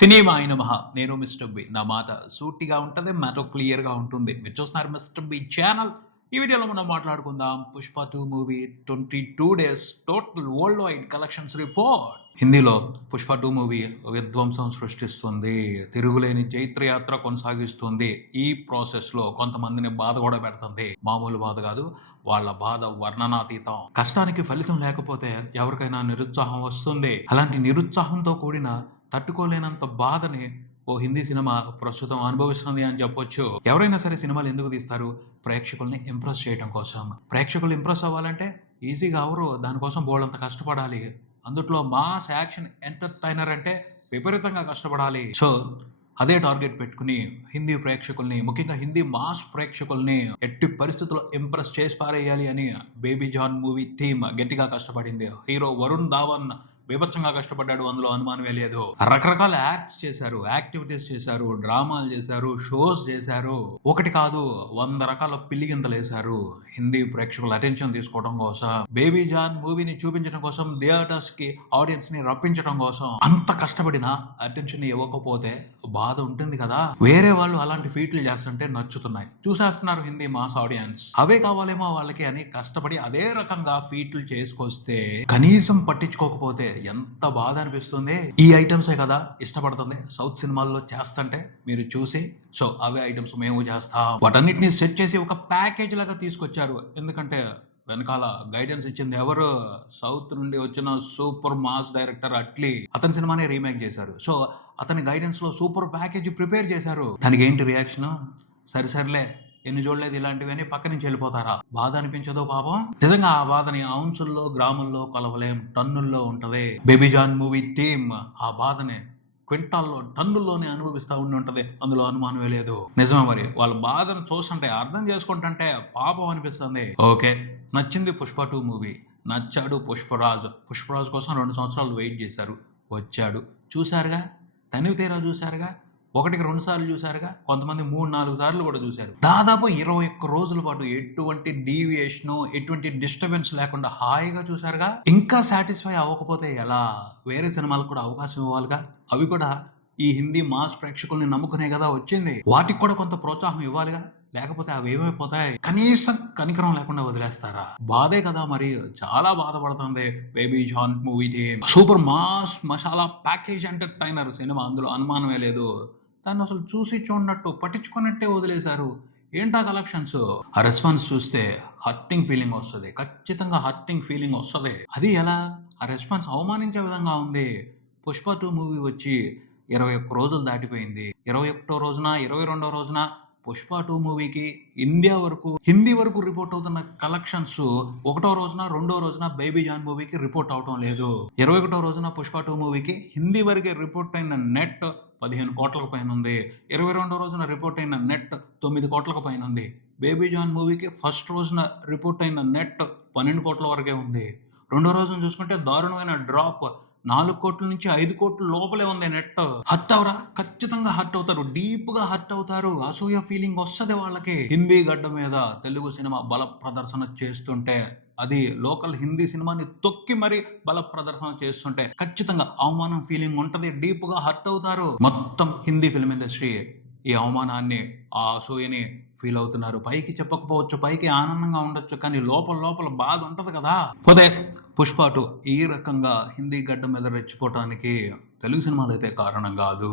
Cinema అయిన మహా నేను మిస్టర్ బి. నా మాట సూటిగా ఉంటది. మ్యాటర్ క్లియర్‌గా ఉంటుంది. మీరు చూస్తున్నారు మిస్టర్ బి ఛానల్. ఈ వీడియోలో మనం మాట్లాడుకుందాం 'Pushpa 2' movie 22 days total world wide collections report. హిందీలో 'పుష్ప 2' మూవీ విధ్వంసం సృష్టిస్తుంది. తిరుగులేని జైత్రయాత్ర కొనసాగిస్తుంది. ఈ ప్రాసెస్‌లో కొంతమందిని బాధ కూడా పెడుతుంది. మామూలు బాధ కాదు. వాళ్ళ బాధ వర్ణనాతీతం. కష్టానికి ఫలితం లేకపోతే ఎవరికైనా నిరుత్సాహం వస్తుంది. అలాంటి నిరుత్సాహంతో కూడిన తట్టుకోలేనంత బాధని ఓ హిందీ సినిమా ప్రస్తుతం అనుభవిస్తుంది అని చెప్పొచ్చు. ఎవరైనా సరే సినిమాలు ఎందుకు తీస్తారు? ప్రేక్షకుల్ని ఇంప్రెస్ చేయడం కోసం. ప్రేక్షకులు ఇంప్రెస్ అవ్వాలంటే ఈజీగా అవ్వరు. దానికోసం బోలెడంత కష్టపడాలి. అందుట్లో మాస్ యాక్షన్ ఎంటర్‌టైనర్ అంటే విపరీతంగా కష్టపడాలి. సో, అదే టార్గెట్ పెట్టుకొని హిందీ ప్రేక్షకుల్ని, ముఖ్యంగా హిందీ మాస్ ప్రేక్షకుల్ని ఎట్టి పరిస్థితుల్లో ఇంప్రెస్ చేసి పారేయాలి అని 'బేబీ జాన్' మూవీ టీమ్ గట్టిగా కష్టపడింది. హీరో వరుణ్ ధావన్ బీభత్సంగా కష్టపడ్డాడు. అందులో అనుమానమే లేదు. రకరకాల యాక్ట్స్ చేశారు, యాక్టివిటీస్ చేశారు, డ్రామాలు చేశారు, షోస్ చేశారు. ఒకటి కాదు 100 రకాల పిల్లిగింతలేశారు. హిందీ ప్రేక్షకుల అటెన్షన్ తీసుకోవడం కోసం, 'బేబీ జాన్' మూవీని చూపించడం కోసం, థియేటర్స్‌కి ఆడియన్స్‌ని రప్పించడం కోసం అంత కష్టపడినా అటెన్షన్ ఇవ్వకపోతే బాధ ఉంటుంది కదా! వేరే వాళ్ళు అలాంటి ఫీట్లు చేస్తుంటే నచ్చుతున్నాయి. చూసేస్తున్నారు హిందీ మాస్ ఆడియన్స్. అవే కావాలేమో వాళ్ళకి అని కష్టపడి అదే రకంగా ఫీట్లు చేసుకొస్తే కనీసం పట్టించుకోకపోతే ఎంత బాధ అనిపిస్తుంది. ఈ ఐటమ్సే కదా ఇష్టపడుతుంది సౌత్ సినిమాల్లో చేస్తుంటే మీరు చూసి, సో అవే ఐటమ్స్ మేము చేస్తాం. వాటన్నిటిని సెట్ చేసి ఒక ప్యాకేజ్ లాగా తీసుకొచ్చారు. ఎందుకంటే వెనకాల గైడెన్స్ ఇచ్చింది ఎవరు? సౌత్ నుండి వచ్చిన సూపర్ మాస్ డైరెక్టర్ అట్లీ. అతని సినిమానే రీమేక్ చేశారు. సో అతని గైడెన్స్ లో సూపర్ ప్యాకేజ్ ప్రిపేర్ చేశారు. దానికి ఏంటి రియాక్షన్? సరిసరిలే ఎన్ని చూడలేదు ఇలాంటివన్నీ, పక్క నుంచి వెళ్ళిపోతారా? బాధ అనిపించదో పాపం? నిజంగా ఆ బాధని ఔన్సుల్లో, గ్రాముల్లో కొలవలేం, టన్నుల్లో ఉంటది. 'బేబీ జాన్' మూవీ టీమ్ ఆ బాధని క్వింటాల్లో, టన్నుల్లోనే అనుభవిస్తా ఉంటది. అందులో అనుమానమే లేదు. నిజమే మరి. వాళ్ళ బాధను చూస్తుంటే, అర్థం చేసుకుంటుంటే పాపం అనిపిస్తుంది. ఓకే, నచ్చింది 'పుష్ప 2' మూవీ. నచ్చాడు 'పుష్పరాజ్'. 'పుష్పరాజ్' కోసం 2 సంవత్సరాలు వెయిట్ చేశారు. వచ్చాడు. చూసారుగా, తనివి తీరా చూసారుగా. ఒకటికి 2 సార్లు చూసారుగా. కొంతమంది 3, 4 సార్లు కూడా చూసారు. దాదాపు 21 రోజుల పాటు ఎటువంటి డీవియేషను, ఎటువంటి డిస్టర్బెన్స్ లేకుండా హాయిగా చూసారుగా. ఇంకా సాటిస్ఫై అవ్వకపోతే ఎలా? వేరే సినిమాలకు కూడా అవకాశం ఇవ్వాలిగా. అవి కూడా ఈ హిందీ మాస్ ప్రేక్షకుల్ని నమ్ముకునే కదా వచ్చింది. వాటికి కూడా కొంత ప్రోత్సాహం ఇవ్వాలిగా. లేకపోతే అవి ఏమైపోతాయి? కనీసం కనికరం లేకుండా వదిలేస్తారా? బాధే కదా మరి. చాలా బాధపడుతుంది 'Baby John' movie team. Super mass masala package entertainer cinema, అందులో అనుమానమే లేదు. దాన్ని అసలు చూసి చూడనట్టు పట్టించుకున్నట్టే వదిలేశారు. ఏంటా కలెక్షన్స్? ఆ రెస్పాన్స్ చూస్తే హర్టింగ్ ఫీలింగ్ వస్తది. ఖచ్చితంగా హర్టింగ్ ఫీలింగ్ వస్తది. అది ఎలా? ఆ రెస్పాన్స్ అవమానించే విధంగా ఉంది. 'పుష్ప 2' మూవీ వచ్చి 21 రోజులు దాటిపోయింది. 21వ రోజున, 22వ రోజున 'పుష్ప 2' మూవీకి హిందీ వరకు రిపోర్ట్ అవుతున్న కలెక్షన్స్ ఒకటో రోజున, రెండో రోజున 'బేబీ జాన్' మూవీకి రిపోర్ట్ అవటం లేదు. 21వ రోజున 'పుష్ప 2' మూవీకి హిందీ వరకే రిపోర్ట్ అయిన నెట్ 15 కోట్లకు పైన ఉంది. 22వ రోజున రిపోర్ట్ అయిన నెట్ 9 కోట్లకు పైన ఉంది. 'బేబీ జాన్' మూవీకి ఫస్ట్ రోజున రిపోర్ట్ అయిన నెట్ 12 కోట్ల వరకే ఉంది. రెండో రోజున చూసుకుంటే దారుణమైన డ్రాప్ 4 కోట్ల నుంచి 5 కోట్ల లోపలే ఉంది నెట్. హర్ట్ అవరా? ఖచ్చితంగా హర్ట్ అవుతారు. డీప్‌గా హర్ట్ అవుతారు. అసూయ ఫీలింగ్ వస్తది వాళ్ళకి. హిందీ గడ్డ మీద తెలుగు సినిమా బల ప్రదర్శన చేస్తుంటే, అది లోకల్ హిందీ సినిమాని తొక్కి మరి బల ప్రదర్శన చేస్తుంటే ఖచ్చితంగా అవమానం ఫీలింగ్ ఉంటది. డీప్‌గా హర్ట్ అవుతారు. మొత్తం హిందీ ఫిల్మ్ ఇండస్ట్రీ ఈ అవమానాన్ని, ఆ అసూయని ఫీల్ అవుతున్నారు. పైకి చెప్పకపోవచ్చు, పైకి ఆనందంగా ఉండొచ్చు, కానీ లోపల లోపల బాధ ఉంటది కదా. పోతే 'పుష్ప 2' ఈ రకంగా హిందీ గడ్డ మీద రెచ్చిపోవటానికి తెలుగు సినిమాలైతే కారణం కాదు.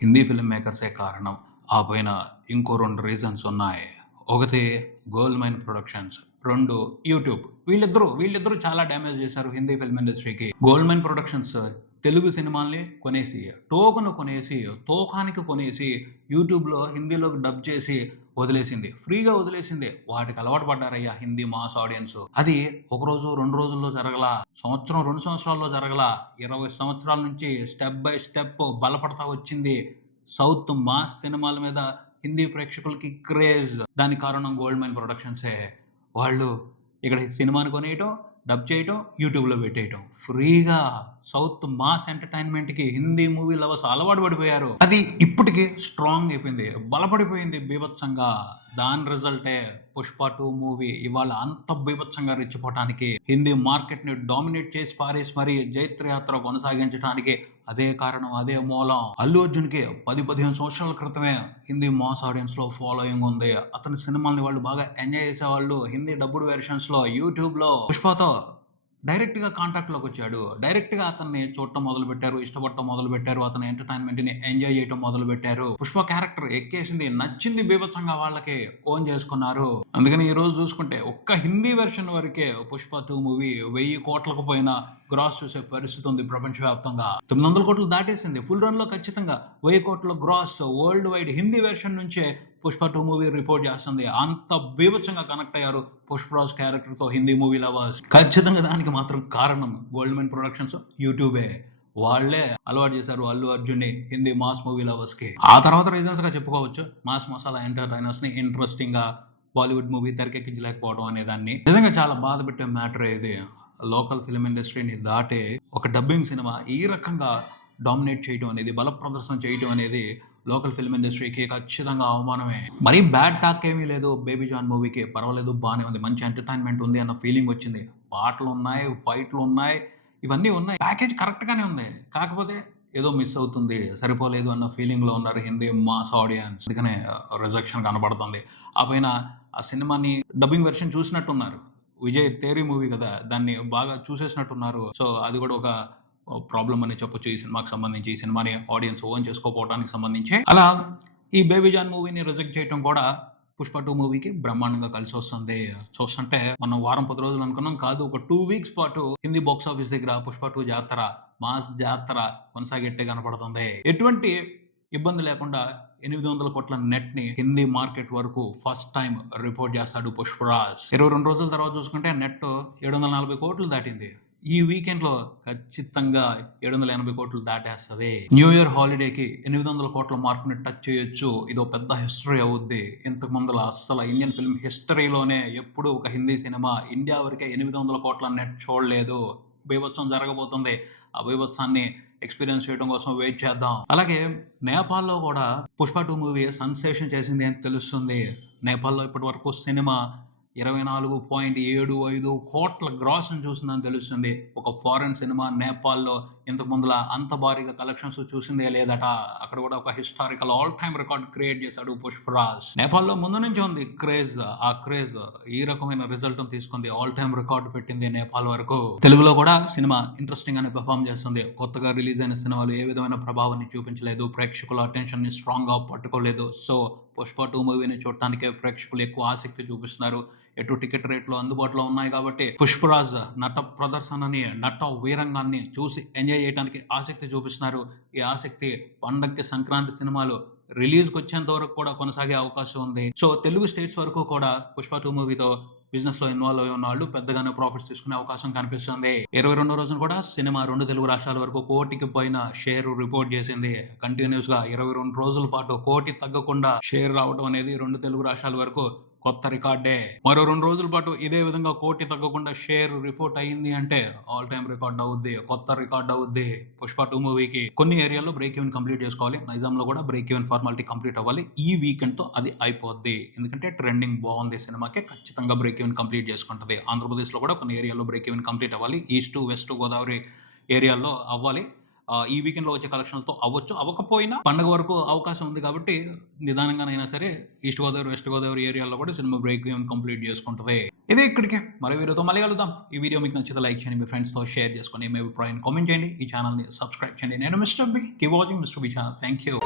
హిందీ ఫిల్మ్ మేకర్సే కారణం. ఆ పైన ఇంకో 2 రీజన్స్ ఉన్నాయి. ఒకటి గోల్డ్‌మైన్ ప్రొడక్షన్స్, 2 యూట్యూబ్. వీళ్ళిద్దరూ చాలా డ్యామేజ్ చేశారు హిందీ ఫిల్మ్ ఇండస్ట్రీకి. గోల్డ్‌మైన్ ప్రొడక్షన్స్ తెలుగు సినిమాల్ని కొనేసి, టోకెన్ కొనేసి, తూకానికి కొనేసి యూట్యూబ్‌లో హిందీలోకి డబ్ చేసి వదిలేసింది. ఫ్రీగా వదిలేసింది. వాటికి అలవాటు పడ్డారయ్యా హిందీ మాస్ ఆడియన్స్. అది ఒక రోజు, 2 రోజుల్లో జరగలా. సంవత్సరం, 2 సంవత్సరాల్లో జరగలా. 20 సంవత్సరాల నుంచి స్టెప్ బై స్టెప్ బలపడతా వచ్చింది సౌత్ మాస్ సినిమాల మీద హిందీ ప్రేక్షకులకి క్రేజ్. దానికి కారణం గోల్డ్‌మైన్ ప్రొడక్షన్సే. వాళ్ళు ఇక్కడ సినిమాని కొనేయటం, డబ్ చేయటం, యూట్యూబ్‌లో పెట్టేయటం. ఫ్రీగా సౌత్ మాస్ ఎంటర్‌టైన్‌మెంట్‌కి హిందీ మూవీ లవర్స్ అలవాటు పడిపోయారు. అది ఇప్పటికి స్ట్రాంగ్ అయిపోయింది. బలపడిపోయింది బీభత్సంగా. దాని రిజల్టే పుష్ప 2 మూవీ ఇవాళ అంత బీభత్సంగా రెచ్చిపోవటానికి, హిందీ మార్కెట్ ని డామినేట్ చేసి పారేసి మరి జైత్రయాత్ర కొనసాగించడానికి అదే కారణం, అదే మూలం. అల్లు అర్జున్ కి 10-15 సంవత్సరాల క్రితమే హిందీ మాస్ ఆడియన్స్ లో ఫాలోయింగ్ ఉంది. అతని సినిమాల్ని వాళ్ళు బాగా ఎంజాయ్ చేసేవాళ్ళు. హిందీ డబ్బుడ్ వెర్షన్స్ లో యూట్యూబ్ లో పుష్పతో డైరెక్ట్ గా కాంటాక్ట్ లోకి వచ్చాడు. డైరెక్ట్ గా అతన్ని చూడటం మొదలు పెట్టారు, ఇష్టపడటం మొదలు పెట్టారు, అతని ఎంటర్టైన్మెంట్ ని ఎంజాయ్ చేయటం మొదలు పెట్టారు. పుష్ప క్యారెక్టర్ ఎక్కేసింది, నచ్చింది, బీభత్సంగా వాళ్ళకి ఓన్ చేసుకున్నారు. అందుకని ఈ రోజు చూసుకుంటే ఒక్క హిందీ వెర్షన్ వరకే పుష్ప 2 మూవీ 1000 కోట్లకు పోయిన గ్రాస్ చూసే పరిస్థితి ఉంది ప్రపంచవ్యాప్తంగా. 900 కోట్లు దాటేసింది. ఫుల్ రన్ లో ఖచ్చితంగా 1000 కోట్ల gross world wide Hindi version నుంచే పుష్ప 2 మూవీ రిపోర్ట్ చేస్తుంది. అంత బీభత్సంగా కనెక్ట్ అయ్యారు పుష్పరాజ్ క్యారెక్టర్ తో హిందీ మూవీ లవర్స్. ఖచ్చితంగా దానికి మాత్రం కారణం గోల్డ్మెన్ ప్రొడక్షన్స్, యూట్యూబే. వాళ్ళే అలవాటు చేశారు అల్లు అర్జున్ ని హిందీ మాస్ మూవీ లవర్స్ కి. ఆ తర్వాత రీజన్స్ గా చెప్పుకోవచ్చు మాస్ మసాలా ఎంటర్టైనర్స్ ని ఇంట్రెస్టింగ్ గా బాలీవుడ్ మూవీ తెరకెక్కించలేకపోవడం అనే దాన్ని. నిజంగా చాలా బాధ పెట్టే మ్యాటర్ ఇది. లోకల్ ఫిల్మ్ ఇండస్ట్రీని దాటే ఒక డబ్బింగ్ సినిమా ఈ రకంగా డామినేట్ చేయడం అనేది, బల ప్రదర్శన చేయడం అనేది లోకల్ ఫిల్మ్ ఇండస్ట్రీకి ఖచ్చితంగా అవమానమే. మరీ బ్యాడ్ టాక్ ఏమీ లేదు బేబీ జాన్ మూవీకి. పర్వాలేదు, బాగానే ఉంది, మంచి ఎంటర్టైన్మెంట్ ఉంది అన్న ఫీలింగ్ వచ్చింది. పాటలు ఉన్నాయి, ఫైట్లు ఉన్నాయి, ఇవన్నీ ఉన్నాయి, ప్యాకేజ్ కరెక్ట్ గానే ఉంది. కాకపోతే ఏదో మిస్ అవుతుంది, సరిపోలేదు అన్న ఫీలింగ్ లో ఉన్నారు హిందీ మాస్ ఆడియన్స్. అందుకనే రిజెక్షన్ కనబడుతుంది. ఆ పైన ఆ సినిమాని dubbing version చూసినట్టున్నారు. Vijay Theri movie కదా, దాన్ని బాగా చూసేసినట్టున్నారు. సో అది కూడా ఒక ప్రాబ్లం అని చెప్పొచ్చు ఈ సినిమాకి సంబంధించి. ఈ సినిమాని ఆడియన్స్ ఓన్ చేసుకోపోవడానికి సంబంధించి. అలా ఈ బేబీ జాన్ మూవీని రిజెక్ట్ చేయడం కూడా పుష్ప 2 మూవీకి బ్రహ్మాండంగా కలిసి వస్తుంది. చూస్తుంటే మనం వారం 10 రోజులు అనుకున్నాం, కాదు ఒక 2 వీక్స్ పాటు హిందీ బాక్స్ ఆఫీస్ దగ్గర పుష్ప 2 జాతర, మాస్ జాతర కొనసాగేట్టే కనపడుతుంది. ఎటువంటి ఇబ్బంది లేకుండా 800 కోట్ల నెట్ ని హిందీ మార్కెట్ వరకు ఫస్ట్ టైం రిపోర్ట్ చేస్తాడు పుష్పరాజ్. 22 రోజుల తర్వాత చూసుకుంటే నెట్ 740 కోట్లు దాటింది. ఈ వీకెండ్ లో ఖచ్చితంగా 780 కోట్లు దాటేస్తుంది. న్యూ ఇయర్ హాలిడేకి 800 కోట్ల మార్క్ ని టచ్ చేయొచ్చు. ఇదో పెద్ద హిస్టరీ అవుద్ది. ఇంతకు ముందు అసలు ఇండియన్ ఫిల్మ్ హిస్టరీలోనే ఎప్పుడు ఒక హిందీ సినిమా ఇండియా వరకే 800 కోట్ల నెట్ చూడలేదు. బీభత్సం జరగబోతుంది. ఆ బీభత్సాన్ని ఎక్స్పీరియన్స్ చేయడం కోసం వెయిట్ చేద్దాం. అలాగే నేపాల్లో కూడా పుష్ప 2 మూవీ సెన్సేషన్ చేసింది అని తెలుస్తుంది. నేపాల్లో ఇప్పటి వరకు సినిమా 24.75 కోట్ల గ్రాస్ ని చూసిందని తెలుస్తుంది. ఒక ఫారెన్ సినిమా నేపాల్లో ఇంతకు ముందులా అంత భారీగా కలెక్షన్స్ చూసిందే లేదట. అక్కడ కూడా ఒక historical all time record create చేశాడు పుష్పరాజ్. నేపాల్లో ముందు నుంచి ఉంది క్రేజ్. ఆ క్రేజ్ ఈ రకమైన రిజల్ట్ తీసుకుంది, ఆల్ టైమ్ రికార్డ్ పెట్టింది నేపాల్ వరకు. తెలుగులో కూడా సినిమా ఇంట్రెస్టింగ్ గానే పెర్ఫామ్ చేస్తుంది. కొత్తగా రిలీజ్ అయిన సినిమాలు ఏ విధమైన ప్రభావాన్ని చూపించలేదు, ప్రేక్షకుల అటెన్షన్ ని స్ట్రాంగ్ గా పట్టుకోలేదు. సో పుష్ప 2 మూవీని చూడటానికే ప్రేక్షకులు ఎక్కువ ఆసక్తి చూపిస్తున్నారు. ఎటు టికెట్ రేట్లు అందుబాటులో ఉన్నాయి కాబట్టి పుష్పరాజ్ నట ప్రదర్శనని, నట వీరంగాన్ని చూసి ఎంజాయ్ చేయడానికి ఆసక్తి చూపిస్తున్నారు. ఈ ఆసక్తి పండగకి, సంక్రాంతి సినిమాలు రిలీజ్కి వచ్చేంత వరకు కూడా కొనసాగే అవకాశం ఉంది. సో తెలుగు స్టేట్స్ వరకు కూడా పుష్ప 2 మూవీతో బిజినెస్ లో ఇన్వాల్వ్ అయి ఉన్న వాళ్ళు పెద్దగానే ప్రాఫిట్స్ తీసుకునే అవకాశం కనిపిస్తుంది. 22 రోజున కూడా సినిమా 2 తెలుగు రాష్ట్రాల వరకు 1 కోటికి పైన షేర్ రిపోర్ట్ చేసింది. కంటిన్యూస్ గా 22 రోజుల పాటు 1 కోటి తగ్గకుండా షేర్ రావడం అనేది 2 తెలుగు రాష్ట్రాల వరకు కొత్త రికార్డే. మరో 2 రోజుల పాటు ఇదే విధంగా 1 కోటి తగ్గకుండా షేర్ రిపోర్ట్ అయింది అంటే ఆల్ టైమ్ రికార్డ్ అవుద్ది, కొత్త రికార్డ్ అవుద్ది. పుష్ప 2 మూవీకి కొన్ని ఏరియాల్లో బ్రేక్ ఈవెన్ కంప్లీట్ చేసుకోవాలి. నైజాంలో కూడా బ్రేక్ ఈవెన్ ఫార్మాలిటీ కంప్లీట్ అవ్వాలి. ఈ వీకెండ్ తో అది అయిపోద్ది. ఎందుకంటే ట్రెండింగ్ బాగుంది సినిమాకి, ఖచ్చితంగా బ్రేక్ ఈవెన్ కంప్లీట్ చేసుకుంటది. ఆంధ్రప్రదేశ్ లో కూడా కొన్ని ఏరియాల్లో బ్రేక్ ఈవెన్ కంప్లీట్ అవ్వాలి. ఈస్ట్, వెస్ట్ గోదావరి ఏరియాల్లో అవ్వాలి. ఈ వీకెండ్ లో వచ్చే కలెక్షన్స్ తో అవ్వచ్చు. అవ్వకపోయినా పండుగ వరకు అవకాశం ఉంది కాబట్టి నిదానంగానైనా సరే ఈస్ట్ గోదావరి, వెస్ట్ గోదావరి ఏరియాలో కూడా సినిమా బ్రేక్ ఈవెన్ కంప్లీట్ చేసుకుంటది. ఇదే ఇక్కడికే మరో వీడియోతో మళ్ళీ కలుద్దాం. ఈ వీడియో మీకు నచ్చితే లైక్ చేయండి, మీ ఫ్రెండ్స్ తో షేర్ చేసుకొని, మీ అభిప్రాయం కామెంట్ చేయండి, ఈ ఛానల్ ని సబ్స్క్రైబ్ చేయండి. నేను mister B. Keep watching mister B channel. Thank you.